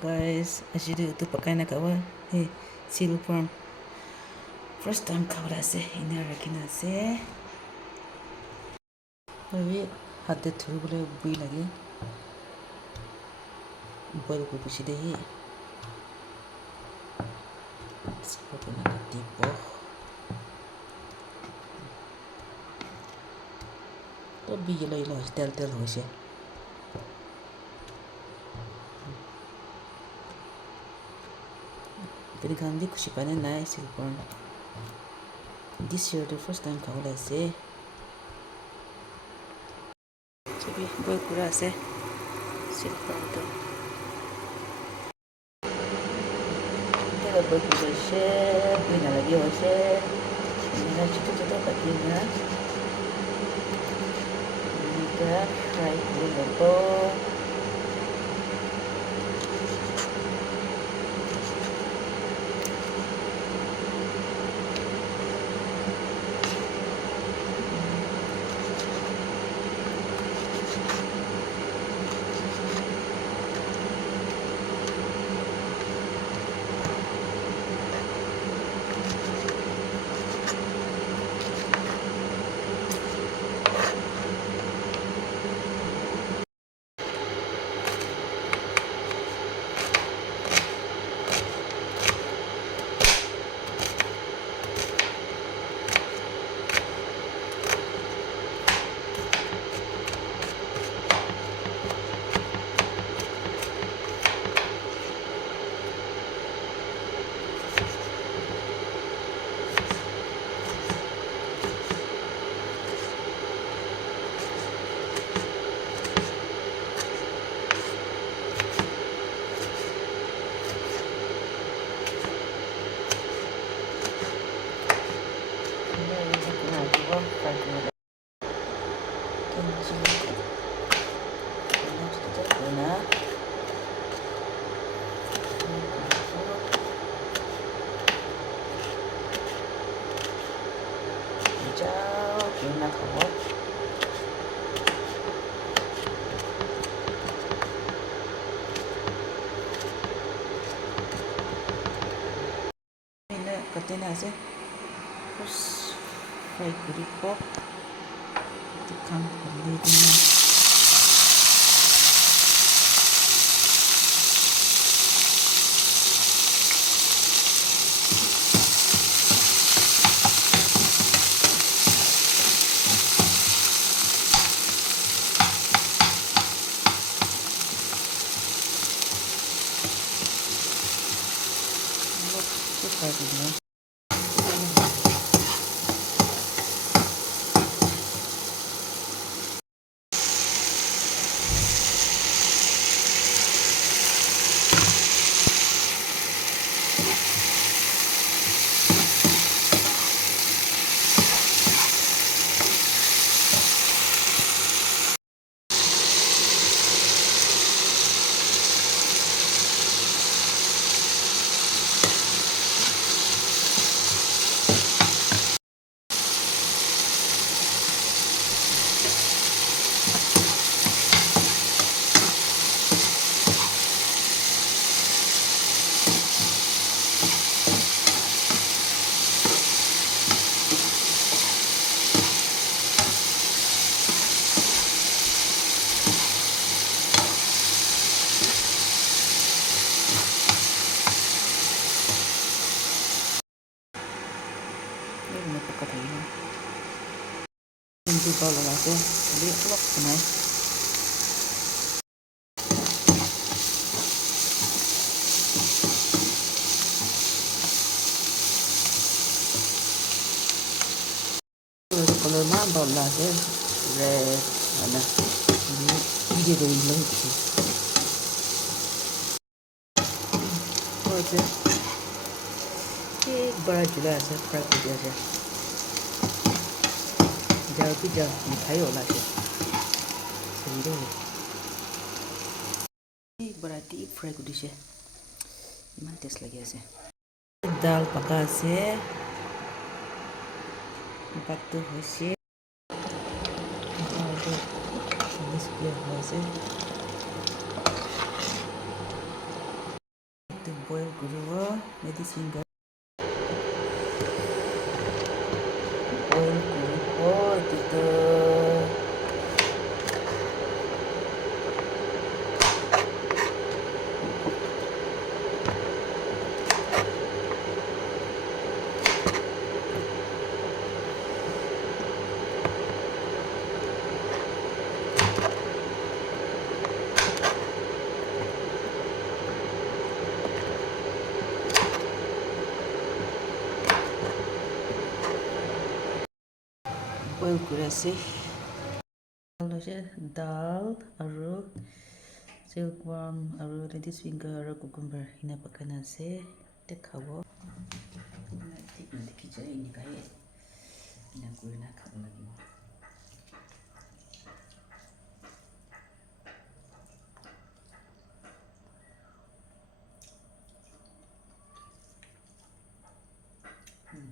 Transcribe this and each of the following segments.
guys, actually tu pakai na kawa. Hey, silkworm. First time kawa ase, ina rakina ase. Maybe hate thuru bole bui lagi. Boil ko pichi de hi. Spoken na tipo. To bi ilo tel hoise. Pero gambi kushi pane nai silkworm. This year the first time kawa ase. Jadi boil kura ase. Silkworm to. Kalau boil kura ase, bui na lagi ase. Ini cukup katina. Ini fry dulu. Katina ase. First fry kuri pork. Tikam lidina. Fry kuri. Hindi ba lang ate? Hindi, lock ko na eh. Color na ba lang ate? Red, ano? Hindi ba yung lang ito? Oh, ito. एक बड़ा चूल्हा है प्राकृतिक से जाओ कि जाओ मिठाई होला से सही रहे एक बड़ा डीप फ्राई को डिश है इमान टेस्ट लगे ऐसे दाल पका से बात तो हो से मिस किया हुआ से boil guruwa, ladies finger. Boil guruwa, dito. Boil gurase. Dal, aru, silkworm, aru ladies finger, aru cucumber. Ina pakana ase. Dekhawo. Tik na dekhi jai ini kai. Ina kurina khabo lagibo.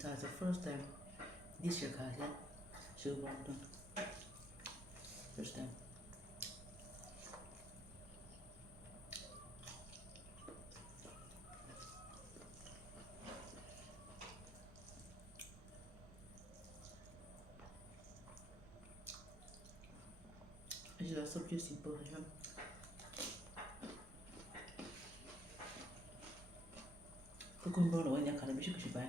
That's the first time this year kaya silkworm done. First time. Actually, that's so simple. Cucumber wanya kana bishi kushi baya.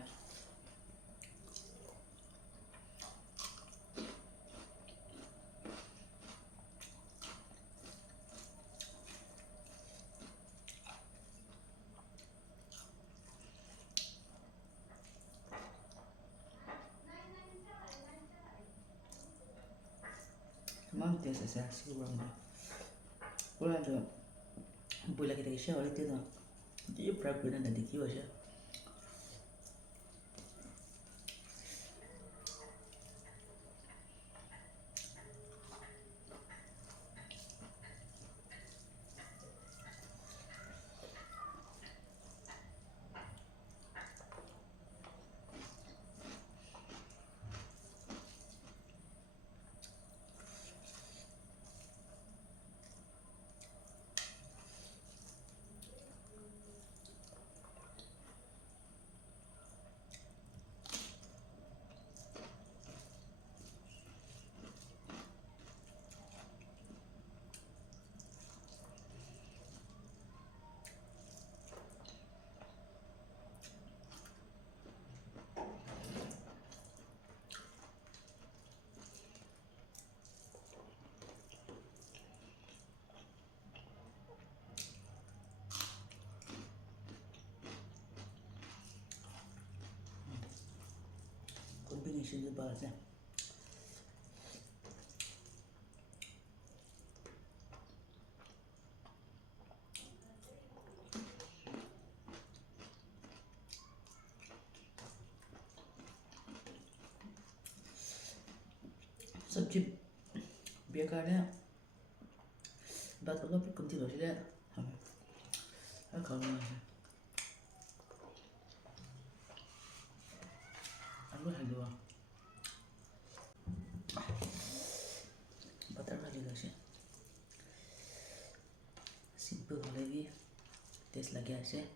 Mang tes asa silkworm na. Kula jo bula kita kisha wale tena. Dia prep kuna na diki washa. Combination the balance. सब्जी बेकार है बात अल्लाह पे कम थी रोटी ले हमें खाना है आलू हलवा बटर वाली गाशी सिंपल वाली टेस्ट लगे ऐसे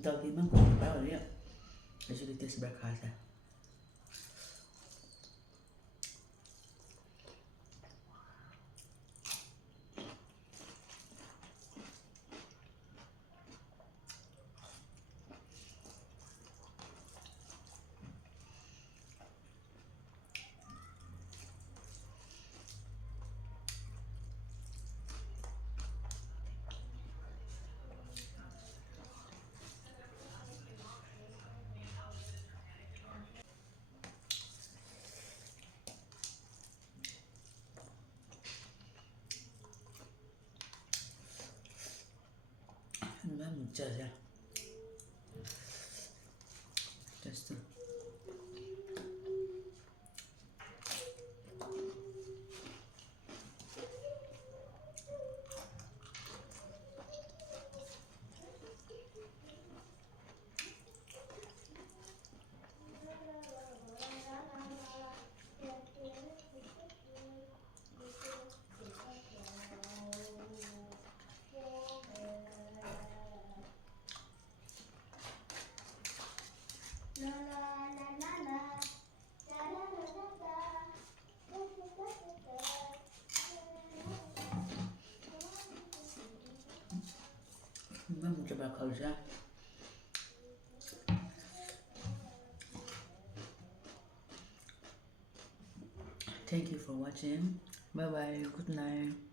Daging man kung ba ulit actually taste breakfast 진짜 됐어. Coba kau saja. Thank you for watching. Bye bye. Good night.